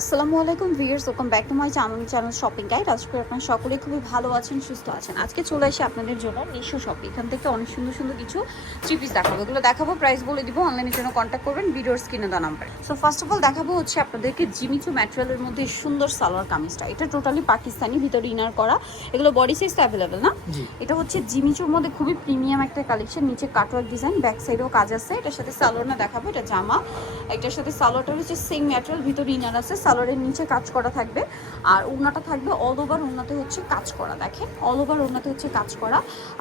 আসসালামু আলাইকুম viewers welcome back to my channel channel shopping guide. আজকে আপনারা সকলে খুবই ভালো আছেন সুস্থ আছেন। আজকে চলে আসি আপনাদের জন্য নিশো শপিং। এখান থেকে অনেক সুন্দর সুন্দর কিছু থ্রি পিস দেখাবো। এগুলো দেখাবো প্রাইস বলে দিব অনলাইনের জন্য কন্ট্যাক্ট করবেন ভিডিওর স্ক্রিনে দেওয়া number so first of all দেখাবো হচ্ছে আপনাদেরকে জিমিচু ম্যাটেরিয়ালের মধ্যে সুন্দর সালোয়ার কামিজটা। এটা টোটালি পাকিস্তানি ভিতরে ইনার করা। এগুলো বডি সাইজ অ্যাভেলেবেল না? এটা হচ্ছে জিমিচুর মধ্যে খুবই প্রিমিয়াম একটা কালেকশন নিচে কাটওয়ার্ক ডিজাইন ব্যাক সাইডেও কাজ আছে। এটার সাথে সালোয়ার না দেখাবো এটা জামা। এটার সাথে সালোয়ারটা হচ্ছে সেম ম্যাটেরিয়াল ভিতরে ইনার আছে সালোয়ারের নিচে কাজ করা থাকবে। আর ওড়নাটা থাকবে অল ওভার ওড়নাতে হচ্ছে কাজ করা দেখেন। অল ওভার ওড়নাতে হচ্ছে কাজ করা।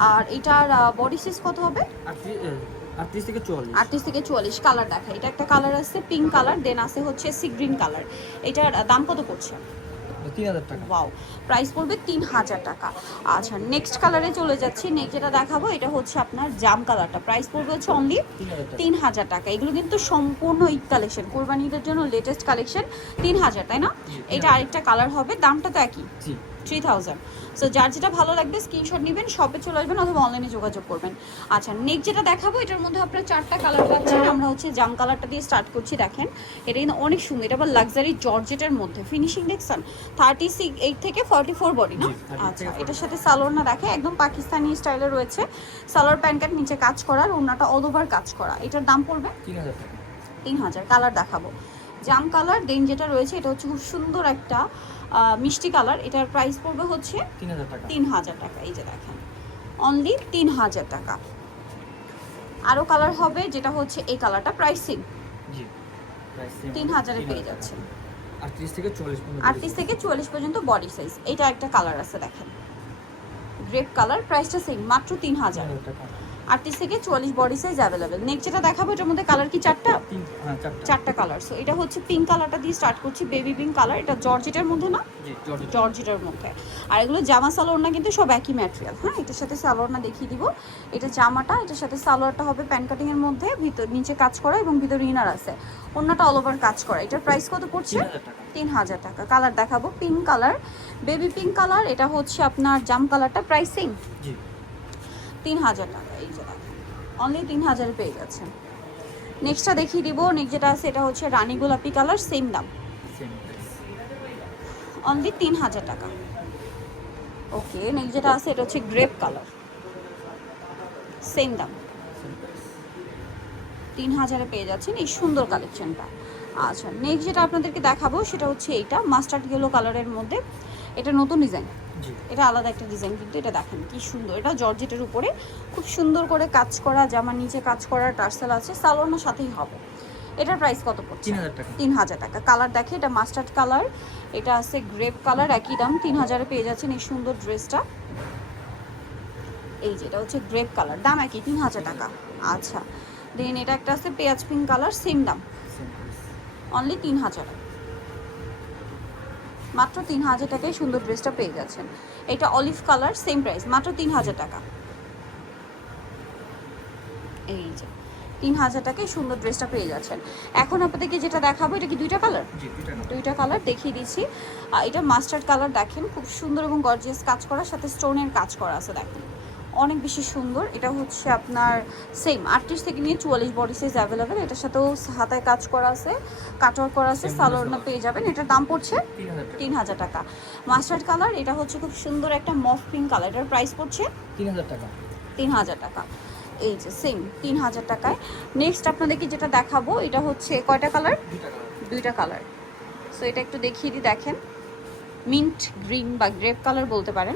আর এটার বডি সাইজ কত হবে? আটত্রিশ থেকে চুয়াল্লিশ। আটত্রিশ থেকে চুয়াল্লিশ কালার দেখা। এটা একটা কালার আছে পিঙ্ক কালার দেন আছে হচ্ছে সি গ্রিন কালার এটার দাম কত পড়ছে? টাকা। ওয়াও প্রাইস পড়বে তিন হাজার টাকা। আচ্ছা নেক্সট কালারে চলে যাচ্ছি। নেক্সট যেটা দেখাবো এটা হচ্ছে আপনার জাম কালারটা প্রাইস পড়বে হচ্ছে অনলি তিন হাজার টাকা। এগুলো কিন্তু সম্পূর্ণ ঈদ কালেকশন কোরবানিদের জন্য লেটেস্ট কালেকশন তিন হাজার তাই না? এটা আরেকটা কালার হবে দামটা তো একই। থ্রি থাউজেন্ড সো যার যেটা ভালো লাগবে স্ক্রিনশট নেবেন শপে চলে আসবেন অথবা অনলাইনে যোগাযোগ করবেন। আচ্ছা নেক্সট যেটা দেখাবো এটার মধ্যে আপনার চারটা কালার পাচ্ছেন আমরা হচ্ছে জাম কালারটা দিয়ে স্টার্ট করছি দেখেন। এটা কিন্তু অনেক সুন্দর এটা আবার লাক্সারি জর্জেটের মধ্যে। ফিনিশিং দেখছেন? থার্টি সিক্স এইট থেকে ফর্টি ফোর বডি না আচ্ছা এটার সাথে সালোয়ার না দেখে একদম পাকিস্তানি স্টাইলে রয়েছে। সালোয়ার প্যান্ট কাট নিচে কাজ করার ওনাটা অল ওভার কাজ করা। এটার দাম পড়বে তিন হাজার টাকা। তিন হাজার। কালার দেখাবো। জাম কালার দেন যেটা রয়েছে এটা হচ্ছে খুব সুন্দর একটা মিষ্টি কালার। এটার প্রাইস পড়বে হচ্ছে তিন হাজার টাকা এই যে দেখেন। অনলি তিন হাজার টাকা। আরও কালার হবে যেটা হচ্ছে এই কালারটা প্রাইসিং তিন হাজারে পেয়ে যাচ্ছে। আটত্রিশ থেকে চুয়াল্লিশ পর্যন্ত বডি সাইজ এটা একটা কালার আছে দেখেন। গ্রেপ কালার প্রাইসটা সেম মাত্র তিন হাজার আটত্রিশ থেকে চুয়াল্লিশ বডি সাইজ অ্যাভেলেবেল নেক্সট যেটা দেখাবো এটার মধ্যে কালার কি চারটা? তিন হ্যাঁ চারটা। চারটা কালার সো এটা হচ্ছে পিঙ্ক কালারটা দিয়ে স্টার্ট করছি বেবি পিঙ্ক কালার এটা জর্জেটের মধ্যে না? জি জর্জ মধ্যে। আর এগুলো জামা সালোয়ার না কিন্তু সব একই ম্যাটেরিয়াল হ্যাঁ এটার সাথে সালোয়ার না দেখিয়ে দিব। এটা জামাটা এটার সাথে সালোয়ারটা হবে প্যান কাটিং এর মধ্যে ভিতর নিচে কাজ করা এবং ভিতরে ইনার আছে। অন্যটা অল ওভার কাজ করা। এটার প্রাইস কত পড়ছে? তিন হাজার টাকা। কালার দেখাবো pink colour baby pink colour এটা হচ্ছে আপনার জাম কালারটা প্রাইসিং জি। তিন হাজার টাকা। এই অনলি তিন হাজারে পেয়ে যাচ্ছেন নেক্সটটা দেখিয়ে দিব। নেক্সট যেটা আছে এটা হচ্ছে রানী গোলাপি কালার সেম দাম। অনলি তিন হাজার টাকা। ওকে নেক্সট যেটা আছে এটা হচ্ছে গ্রেপ কালার সেম দাম। তিন হাজারে পেয়ে যাচ্ছেন এই সুন্দর কালেকশনটা আচ্ছা নেক্সট যেটা আপনাদেরকে দেখাবো সেটা হচ্ছে এইটা মাস্টার্ড ইয়েলো কালারের মধ্যে। এটা নতুন ডিজাইন এটা আলাদা একটা ডিজাইন কিন্তু এটা দেখেন কি সুন্দর। এটা জর্জেটের উপরে খুব সুন্দর করে কাজ করা জামার নিচে কাজ করা টার্সেল আছে সালোয়ার সাথেই হবে। এটার প্রাইস কত পড়ছে? তিন হাজার টাকা। টাকা। কালার দেখে এটা মাস্টার্ড কালার এটা আছে গ্রেপ কালার একই দাম তিন হাজারে পেয়ে যাচ্ছেন এই সুন্দর ড্রেসটা এই যে এটা হচ্ছে গ্রেপ কালার দাম একই তিন হাজার টাকা। আচ্ছা দেন এটা একটা আছে পেঁয়াজ পিঙ্ক কালার সেম দাম। অনলি তিন হাজার। মাত্র তিন হাজার টাকায় সুন্দর ড্রেসটা পেয়ে যাচ্ছেন। এটা অলিভ কালার সেম প্রাইস মাত্র তিন হাজার টাকা। এই যে তিন হাজার টাকায় সুন্দর ড্রেসটা পেয়ে যাচ্ছেন। এখন আপনাদেরকে যেটা দেখাবো এটা কি দুইটা কালার দুইটা কালার দেখিয়ে দিচ্ছি। এটা মাস্টার্ড কালার দেখেন খুব সুন্দর এবং গর্জিয়াস কাজ করার সাথে স্টোনের কাজ করা আছে দেখেন। অনেক বেশি সুন্দর। এটা হচ্ছে আপনার সেম আটত্রিশ থেকে নিয়ে চুয়াল্লিশ বডি সাইজ অ্যাভেলেবেল এটার সাথেও হাতায় কাজ করা আছে কাটওয়ার করা আছে Same সালোয়ার সালোয়ার। পেয়ে যাবেন। এটার দাম পড়ছে তিন হাজার টাকা। তিন হাজার টাকা। মাস্টার্ড কালার এটা হচ্ছে খুব সুন্দর একটা মফ পিঙ্ক কালার এটার প্রাইস পড়ছে তিন হাজার টাকা। তিন হাজার টাকা। এই যে সেম তিন হাজার টাকায়। নেক্সট আপনাদেরকে যেটা দেখাবো এটা হচ্ছে কয়টা কালার দুইটা কালার সো এটা একটু দেখিয়ে দিই দেখেন। মিন্ট গ্রিন বা গ্রেপ কালার বলতে পারেন।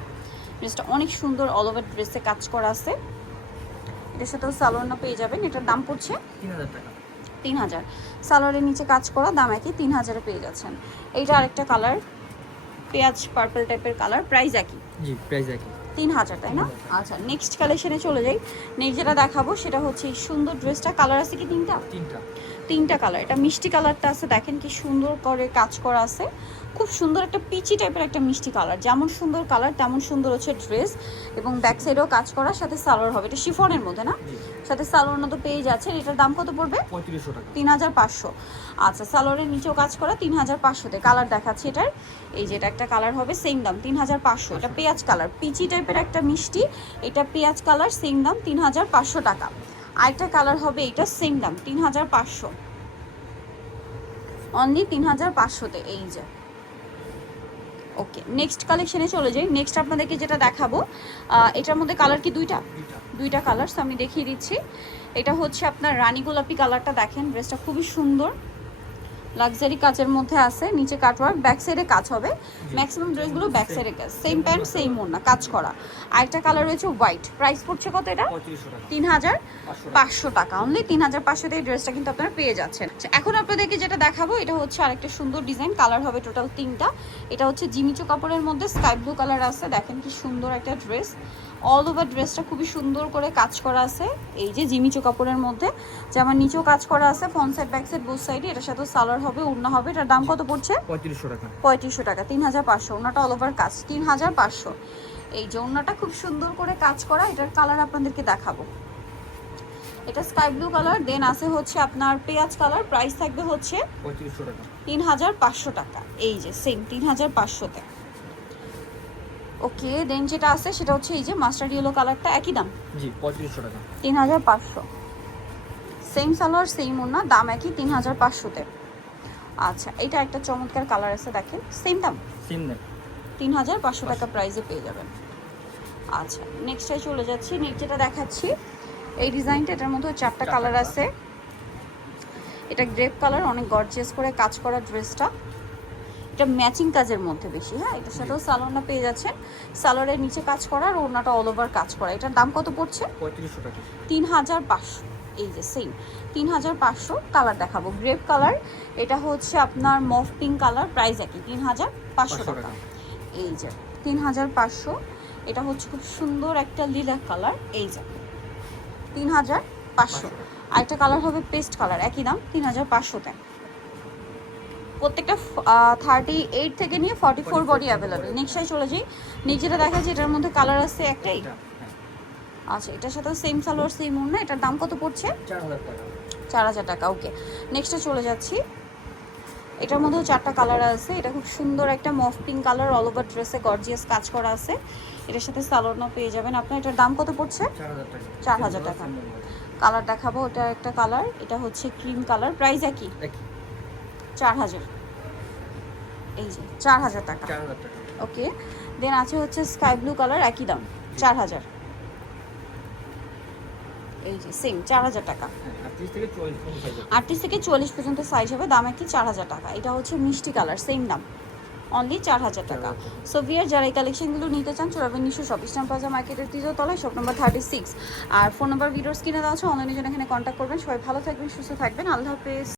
ড্রেসটা অনেক সুন্দর অল ওভার ড্রেসে কাজ করা আছে। এটার সাথেও সালোয়ার পেয়ে যাবেন। এটার দাম পড়ছে তিন হাজার তিন হাজার। সালোয়ারের নিচে কাজ করা দাম একই তিন হাজারে পেয়ে যাচ্ছেন। এইটা আরেকটা কালার পেঁয়াজ পার্পল টাইপের কালার প্রাইস একই। জি প্রাইস একই। তিন হাজার তাই না? আচ্ছা নেক্সট কালেকশনে চলে যাই। নেক্সট যেটা দেখাবো সেটা হচ্ছে এই সুন্দর ড্রেসটা কালার আছে কি তিনটা? তিনটা। তিনটা কালার এটা মিষ্টি কালারটা আছে দেখেন কি সুন্দর করে কাজ করা আছে। খুব সুন্দর একটা পিচি টাইপের একটা মিষ্টি কালার যেমন সুন্দর কালার তেমন সুন্দর হচ্ছে ড্রেস এবং ব্যাক সাইডেও কাজ করা সাথে সালোয়ার হবে এটা শিফনের মধ্যে না? সাথে সালোয়ার তো পেয়ে যাচ্ছে এটার দাম কত পড়বে? তিন হাজার পাঁচশো। আচ্ছা সালোয়ারের নিচেও কাজ করা তিন হাজার পাঁচশোতে কালার দেখাচ্ছে এটার। এই যে এটা একটা কালার হবে সেম দাম তিন হাজার পাঁচশো। এটা পেঁয়াজ কালার পিচি টাইপের একটা মিষ্টি এটা পেঁয়াজ কালার সেম দাম তিন হাজার পাঁচশো টাকা। আরেকটা কালার হবে এটা সেম দাম তিন হাজার পাঁচশো। অনলি তিন হাজার পাঁচশোতে এই যে। ওকে নেক্সট কালেকশনে চলে যাই। নেক্সট আপনাদেরকে যেটা দেখাবো এটার মধ্যে কালার কি দুইটা? দুইটা। কালার আমি দেখিয়ে দিচ্ছি। এটা হচ্ছে আপনার রানী গোলাপি কালারটা দেখেন ড্রেসটা খুবই সুন্দর। লাক্সারি কাচের মধ্যে আছে নিচে কাটওয়ার্ক ব্যাক সাইডে কাজ হবে। ম্যাক্সিমাম ড্রেসগুলো ব্যাক সাইডে কাজ সেম প্যান্ট সেম ওড়না কাজ করা। আরেকটা কালার রয়েছে হোয়াইট প্রাইস পড়ছে কত এটা? তিন হাজার পাঁচশো টাকা। অনলি তিন হাজার পাঁচশোতে এই ড্রেসটা কিন্তু আপনারা পেয়ে যাচ্ছেন। আচ্ছা, এখন আপনাদেরকে যেটা দেখাবো এটা হচ্ছে আরেকটা সুন্দর ডিজাইন কালার হবে টোটাল তিনটা। এটা হচ্ছে জিমিচো কাপড়ের মধ্যে স্কাই ব্লু কালার আছে দেখেন কি সুন্দর একটা ড্রেস অল ওভার ড্রেসটা খুবই সুন্দর করে কাজ করা আছে। এই যে জিমিচো কাপড়ের মধ্যে যেমন নিচেও কাজ করা আছে front side back side both সাইডে এটার সাথে সালোয়ার হবে ওড়না হবে। এটার দাম কত পড়ছে? পঁয়ত্রিশশো টাকা। পঁয়ত্রিশশো টাকা তিন হাজার পাঁচশো। ওনাটা অল ওভার কাজ তিন হাজার পাঁচশো। এই যে ওনাটা খুব সুন্দর করে কাজ করা এটার কালার আপনাদেরকে দেখাবো। এটা স্কাই ব্লু কালার দেন আছে হচ্ছে আপনার পেঁয়াজ কালার প্রাইস থাকবে হচ্ছে টাকা। তিন হাজার পাঁচশো টাকা। এই যে সেম তিন হাজার পাঁচশোতে। ওকে দেন যেটা আছে সেটা হচ্ছে এই যে মাস্টার্ড ইয়েলো কালারটা একই দাম। জি পঁয়ত্রিশশো টাকা। তিন হাজার পাঁচশো। সেম সালোয়ার সেম ওনা দাম একই তিন হাজার পাঁচশোতে। আচ্ছা এটা একটা চমৎকার কালার আছে দেখেন সেম দাম। সিম হাজার পাঁচশো টাকা প্রাইসে পেয়ে যাবেন। আচ্ছা নেক্সটে চলে যাচ্ছি নেক্সট যেটা দেখাচ্ছি এই ডিজাইনটা এটার মধ্যে চারটা চারটা কালার আছে। এটা গ্রেপ কালার অনেক গর্জিয়াস করে কাজ করা ড্রেসটা এটা ম্যাচিং কাজের মধ্যে বেশি হ্যাঁ? এটার সাথেও সালোয়ারটা পেয়ে যাচ্ছেন। সালোয়ারের নিচে কাজ করা আর ওড়নাটা অল ওভার কাজ করা। এটার দাম কত পড়ছে? তিন হাজার পাঁচশো এই যে সেম তিন হাজার পাঁচশো কালার দেখাবো। গ্রেপ কালার এটা হচ্ছে আপনার মফ পিঙ্ক কালার প্রাইস একই। তিন হাজার পাঁচশো পাঁচশো টাকা। টাকা। এই যে তিন হাজার পাঁচশো এটা হচ্ছে খুব সুন্দর একটা লিলা কালার এই যে তিন হাজার পাঁচশো আর একটা কালার হবে পেস্ট কালার একই দাম তিন হাজার পাঁচশোতে প্রত্যেকটা থার্টি এইট থেকে নিয়ে ফর্টি ফোর বডি অ্যাভেলেবেল নেক্সটাই চলে যাই। নেক্সটটা দেখা যায় এটার মধ্যে কালার আছে একটাই। হ্যাঁ, আচ্ছা এটার সাথে সেম সালোয়ার সেম না এটার দাম কত পড়ছে? চার হাজার টাকা। ওকে নেক্সটে চলে যাচ্ছি। এটার মধ্যেও চারটা কালার আছে। এটা খুব সুন্দর একটা mauve pink colour all over ড্রেসে গর্জিয়াস কাজ করা আছে। এটার সাথে সালোয়ারও পেয়ে যাবেন। আপনার এটার দাম কত পড়ছে? চার হাজার টাকা। কালার দেখাবো এটা একটা কালার এটা হচ্ছে ক্রিম কালার প্রাইস একই। চার হাজার। এই যে চার হাজার টাকা। ওকে দেন আছে হচ্ছে স্কাই ব্লু কালার একই দাম চার হাজার। এই যে সেম চার হাজার টাকা। হ্যাঁ আটত্রিশ থেকে চল্লিশ চুয়াল্লিশ পর্যন্ত সাইজ হবে দাম একই চার হাজার টাকা। এটা হচ্ছে মিষ্টি কালার সেম দাম। অনলি চার হাজার টাকা। সো ভিয়ার যারা এই কালেকশনগুলো নিতে চান চড়াবেন নিশ্চয় শপ ইস্টার্ন প্লাজা মার্কেটের তৃতীয় তলায় শপ নাম্বার থার্টি সিক্স আর ফোন নাম্বার ভিডিওস কিনে দেওয়া আছে অনলাইনের জন্য এখানে কন্ট্যাক্ট করবেন। সবাই ভালো থাকবেন সুস্থ থাকবেন। আল্লাহ হাফেজ।